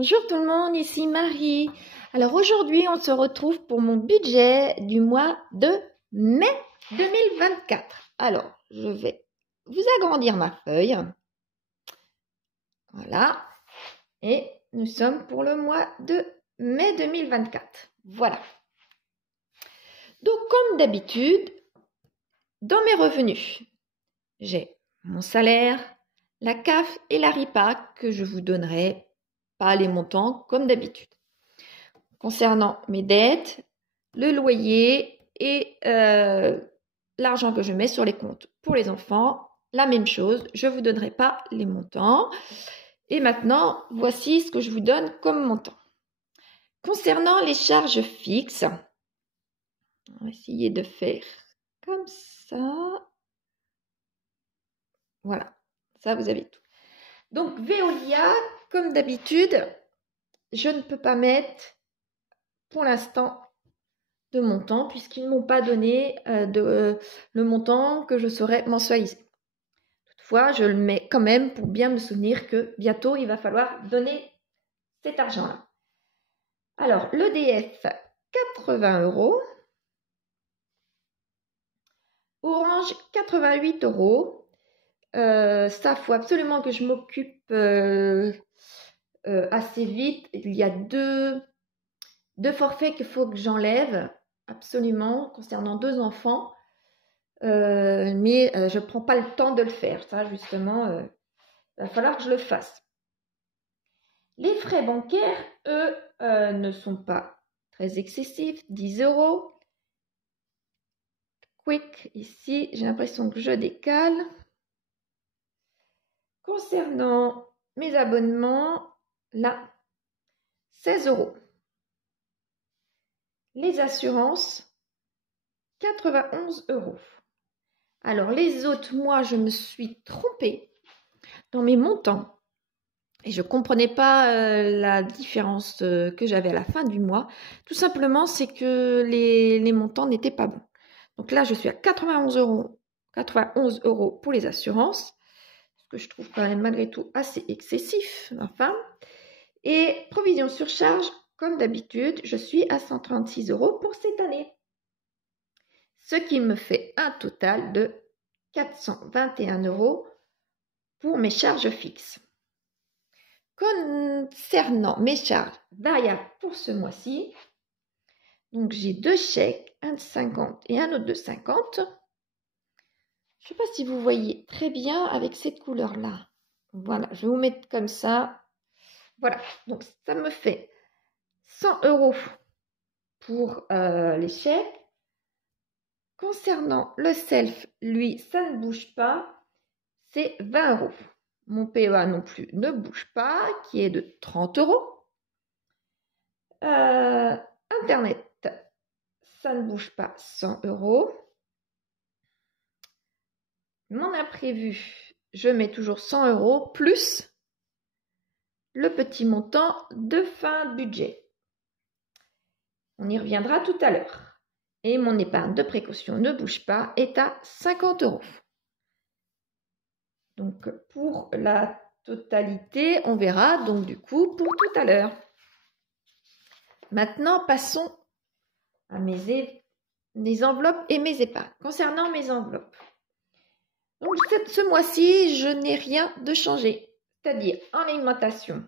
Bonjour tout le monde, ici Marie. Alors aujourd'hui, on se retrouve pour mon budget du mois de mai 2024. Alors, je vais vous agrandir ma feuille. Voilà. Et nous sommes pour le mois de mai 2024. Voilà. Donc, comme d'habitude, dans mes revenus, j'ai mon salaire, la CAF et la RIPA que je vous donnerai, pas les montants comme d'habitude. Concernant mes dettes, le loyer et l'argent que je mets sur les comptes pour les enfants, la même chose, je ne vous donnerai pas les montants. Et maintenant, voici ce que je vous donne comme montant. Concernant les charges fixes, on va essayer de faire comme ça. Voilà, ça vous avez tout. Donc Veolia, comme d'habitude, je ne peux pas mettre pour l'instant de montant puisqu'ils ne m'ont pas donné le montant que je saurais mensualiser. Toutefois, je le mets quand même pour bien me souvenir que bientôt il va falloir donner cet argent-là. Alors, l'EDF, 80 €. Orange, 88 €. Ça, il faut absolument que je m'occupe assez vite. Il y a deux forfaits qu'il faut que j'enlève absolument concernant 2 enfants. Mais je ne prends pas le temps de le faire. Ça, justement, il va falloir que je le fasse. Les frais bancaires, eux, ne sont pas très excessifs. 10 €. Quick, ici, j'ai l'impression que je décale. Concernant mes abonnements, là, 16 €. Les assurances, 91 €. Alors, les autres, moi, je me suis trompée dans mes montants. Et je ne comprenais pas la différence que j'avais à la fin du mois. Tout simplement, c'est que les montants n'étaient pas bons. Donc là, je suis à 91 € pour les assurances, ce que je trouve quand même malgré tout assez excessif. Enfin. Et provision surcharge, comme d'habitude, je suis à 136 € pour cette année. Ce qui me fait un total de 421 € pour mes charges fixes. Concernant mes charges variables pour ce mois-ci, donc j'ai 2 chèques, un de 50 et un autre de 50. Je ne sais pas si vous voyez très bien avec cette couleur-là. Voilà, je vais vous mettre comme ça. Voilà, donc ça me fait 100 € pour les chèques. Concernant le self, lui, ça ne bouge pas, c'est 20 €. Mon PEA non plus ne bouge pas, qui est de 30 €. Internet, ça ne bouge pas, 100 €. Mon imprévu, je mets toujours 100 € plus le petit montant de fin budget. On y reviendra tout à l'heure. Et mon épargne de précaution ne bouge pas, est à 50 €. Donc, pour la totalité, on verra donc du coup pour tout à l'heure. Maintenant, passons à mes enveloppes et mes épargnes. Concernant mes enveloppes, donc ce mois-ci, je n'ai rien de changé. C'est-à-dire en alimentation,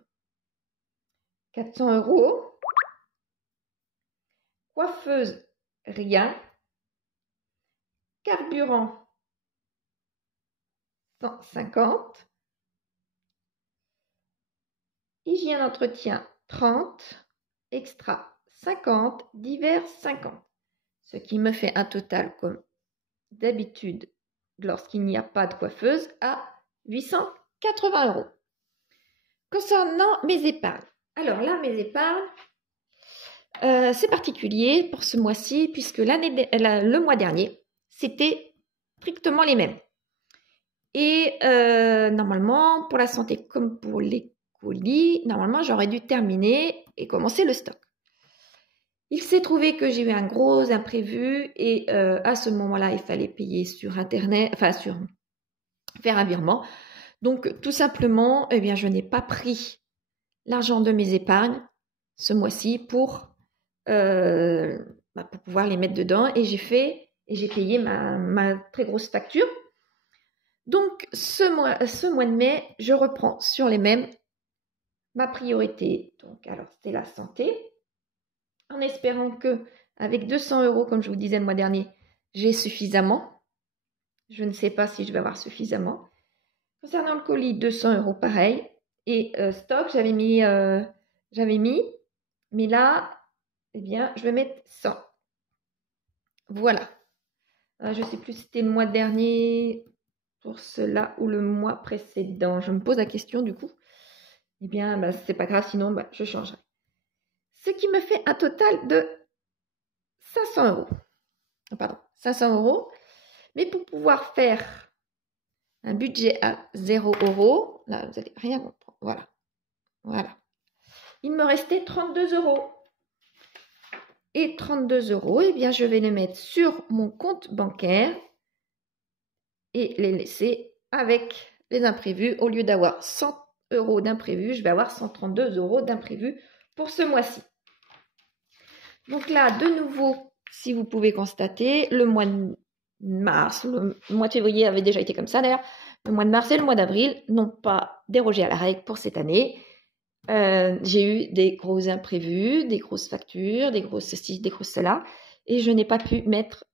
400 €. Coiffeuse, rien. Carburant, 150. Hygiène d'entretien, 30. Extra, 50. Divers, 50. Ce qui me fait un total, comme d'habitude, lorsqu'il n'y a pas de coiffeuse, à 880 €. Concernant mes épargnes. Alors là, mes épargnes, c'est particulier pour ce mois-ci, puisque le mois dernier, c'était strictement les mêmes. Et normalement, pour la santé comme pour les colis, normalement, j'aurais dû terminer et commencer le stock. Il s'est trouvé que j'ai eu un gros imprévu et à ce moment-là, il fallait payer sur Internet, enfin, faire un virement. Donc, tout simplement, eh bien, je n'ai pas pris l'argent de mes épargnes ce mois-ci pour pouvoir les mettre dedans. Et j'ai payé ma très grosse facture. Donc, ce mois de mai, je reprends sur les mêmes. Ma priorité, donc, alors, c'est la santé. En espérant que, avec 200 €, comme je vous disais le mois dernier, j'ai suffisamment. Je ne sais pas si je vais avoir suffisamment. Concernant le colis, 200 € pareil. Et stock, j'avais mis, mais là, eh bien, je vais mettre 100. Voilà. Je ne sais plus si c'était le mois dernier pour cela ou le mois précédent. Je me pose la question du coup. Eh bien, c'est pas grave, sinon je changerai. Ce qui me fait un total de 500 €. Pardon, 500 €. Mais pour pouvoir faire un budget à 0 €, là, vous n'allez rien comprendre. Voilà. Voilà. Il me restait 32 €. Et 32 €, eh bien, je vais les mettre sur mon compte bancaire et les laisser avec les imprévus. Au lieu d'avoir 100 € d'imprévus, je vais avoir 132 € d'imprévus pour ce mois-ci. Donc là, de nouveau, si vous pouvez constater, le mois de mars, le mois de février avait déjà été comme ça d'ailleurs, le mois de mars et le mois d'avril n'ont pas dérogé à la règle pour cette année. J'ai eu des gros imprévus, des grosses factures, des grosses ceci, des grosses cela, et je n'ai pas pu mettre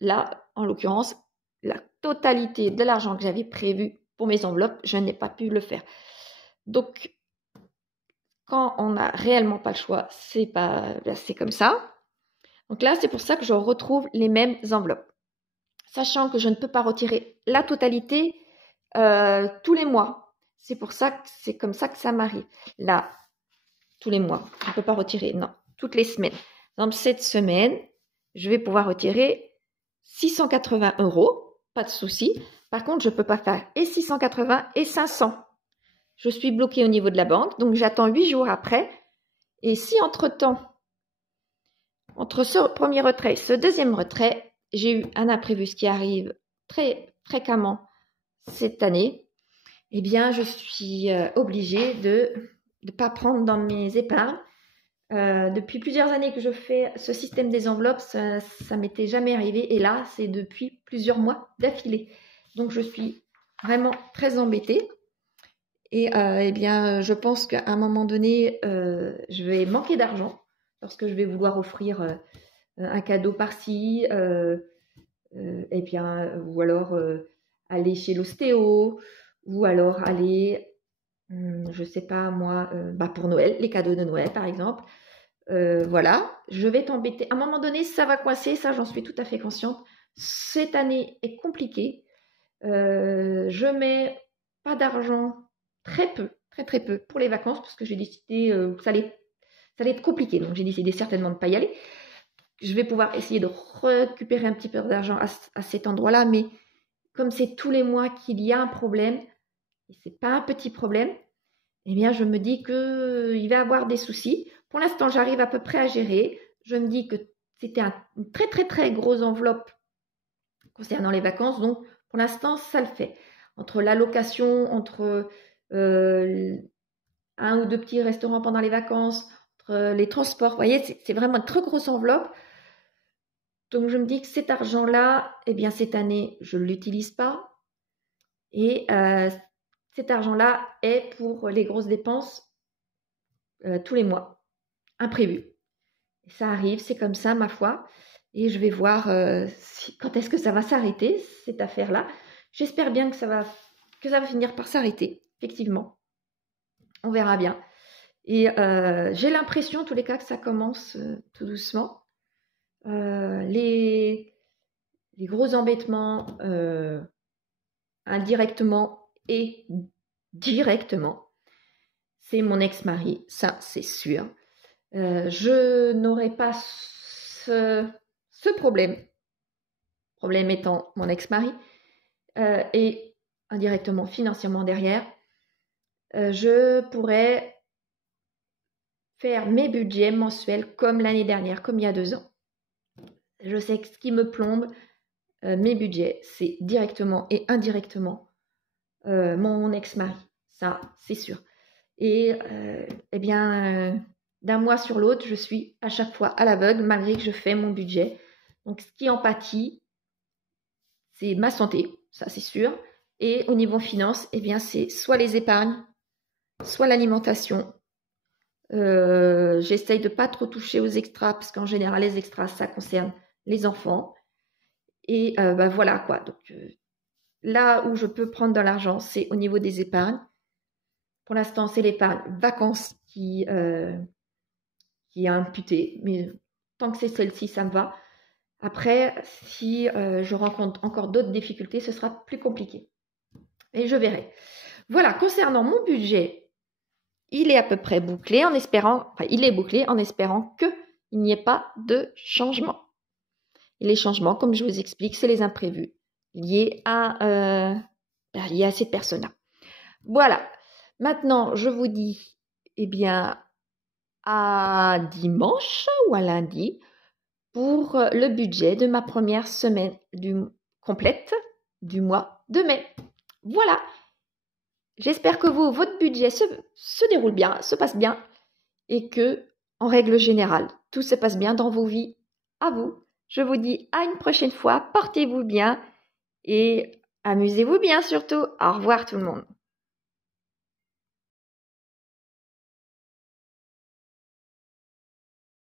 là, en l'occurrence, la totalité de l'argent que j'avais prévu pour mes enveloppes, je n'ai pas pu le faire. Donc, quand on n'a réellement pas le choix, c'est comme ça. Donc là, c'est pour ça que je retrouve les mêmes enveloppes. Sachant que je ne peux pas retirer la totalité tous les mois. C'est pour ça que c'est comme ça que ça m'arrive. Là, tous les mois, je ne peux pas retirer, non, toutes les semaines. Donc, cette semaine, je vais pouvoir retirer 680 €, pas de souci. Par contre, je ne peux pas faire et 680 et 500. Je suis bloquée au niveau de la banque, donc j'attends 8 jours après. Et si entre-temps, entre ce premier retrait et ce deuxième retrait, j'ai eu un imprévu qui arrive très fréquemment cette année, eh bien, je suis obligée de ne pas prendre dans mes épargnes. Depuis plusieurs années que je fais ce système des enveloppes, ça m'était jamais arrivé. Et là, c'est depuis plusieurs mois d'affilée. Donc, je suis vraiment très embêtée. Et eh bien, je pense qu'à un moment donné, je vais manquer d'argent lorsque je vais vouloir offrir un cadeau par-ci, eh bien, ou alors aller chez l'ostéo, ou alors aller, je sais pas moi, pour Noël, les cadeaux de Noël par exemple. Voilà, je vais t'embêter. À un moment donné, ça va coincer, ça j'en suis tout à fait consciente. Cette année est compliquée. Je mets pas d'argent, très peu, très très peu pour les vacances parce que j'ai décidé que ça allait être compliqué. Donc j'ai décidé certainement de ne pas y aller. Je vais pouvoir essayer de récupérer un petit peu d'argent à cet endroit-là, mais comme c'est tous les mois qu'il y a un problème, et c'est pas un petit problème, eh bien je me dis qu'il va y avoir des soucis. Pour l'instant, j'arrive à peu près à gérer. Je me dis que c'était une très très très grosse enveloppe concernant les vacances, donc pour l'instant, ça le fait. Entre l'allocation, entre un ou deux petits restaurants pendant les vacances, entre les transports, vous voyez, c'est vraiment une très grosse enveloppe. Donc, je me dis que cet argent-là, eh bien, cette année, je ne l'utilise pas. Et cet argent-là est pour les grosses dépenses tous les mois, imprévues. Et ça arrive, c'est comme ça, ma foi. Et je vais voir quand est-ce que ça va s'arrêter, cette affaire-là. J'espère bien que ça va finir par s'arrêter, effectivement. On verra bien. Et j'ai l'impression, en tous les cas, que ça commence tout doucement. Les gros embêtements indirectement et directement, c'est mon ex-mari, ça c'est sûr. Je n'aurais pas ce problème étant mon ex-mari, et indirectement financièrement derrière, je pourrais faire mes budgets mensuels comme l'année dernière, comme il y a 2 ans. Je sais que ce qui me plombe, mes budgets, c'est directement et indirectement mon ex-mari, ça c'est sûr. Et eh bien, d'un mois sur l'autre, je suis à chaque fois à l'aveugle malgré que je fais mon budget. Donc, ce qui en pâtit, c'est ma santé, ça c'est sûr. Et au niveau finance, eh bien, c'est soit les épargnes, soit l'alimentation. J'essaye de pas trop toucher aux extras parce qu'en général, les extras, ça concerne les enfants. Et bah, voilà quoi. Donc, là où je peux prendre de l'argent, c'est au niveau des épargnes. Pour l'instant, c'est l'épargne vacances qui est imputée, mais tant que c'est celle-ci, ça me va. Après, si je rencontre encore d'autres difficultés, ce sera plus compliqué. Et je verrai. Voilà, concernant mon budget, il est à peu près bouclé en espérant, enfin, il est bouclé en espérant qu'il n'y ait pas de changement. Et les changements, comme je vous explique, c'est les imprévus liés à cette personne-là. Voilà. Maintenant, je vous dis, eh bien, à dimanche ou à lundi pour le budget de ma première semaine complète du mois de mai. Voilà. J'espère que votre budget se déroule bien, se passe bien et que, en règle générale, tout se passe bien dans vos vies. À vous. Je vous dis à une prochaine fois. Portez-vous bien et amusez-vous bien surtout. Au revoir tout le monde.